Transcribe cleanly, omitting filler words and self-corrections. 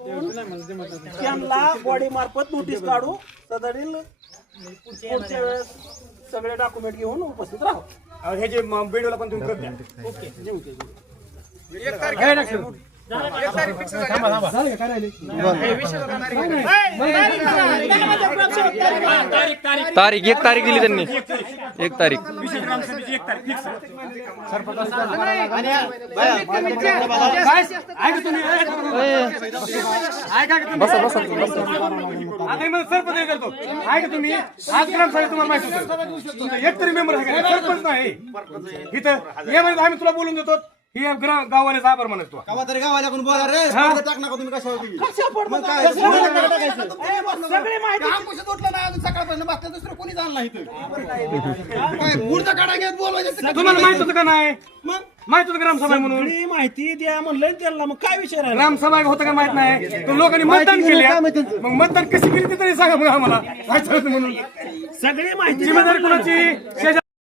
त्यांना बॉडी मार्फत नोटीस काढू सदरील पुढच्या वेळेस सगळे डॉक्युमेंट घेऊन उपस्थित राहा. हे जे व्हिडिओला पण तुम्ही द्या. ओके तारीख 1 तारीख दिली त्यांनी 1 तारीख बसा बसा सरपंच करतो ऐका तुम्ही आज ग्रामसभेत तुम्हाला माहिती होतं एक तरी मेंबर आहे का? सरपंच नाही इथं ये म्हणजे आम्ही तुला बोलून देतो ही गाववाल्याचा आभार म्हणत तू तरी गावाला कोण बोला रे टाक नका तुम्ही कशावरती मग काय सगळी माहिती आमचं उठलं नाही अजून सकाळपासून बसलं दुसरं कोणी जाणलं नाही इथं काय मुर्दा काढा घेत बोलवायचं तुम्हाला माहित होतं का नाही मग माहित होतं ग्रामसभा म्हणून सगळी माहिती द्या म्हणलं त्याला मग काय विषय राहिला. ग्रामसभा होतं का माहित नाही तो लोकांनी मतदान केले मग मतदान कशी केली ते तरी सांगा मग आम्हाला माहित होतं म्हणून सगळी माहिती जिम्मेदारी कोणाची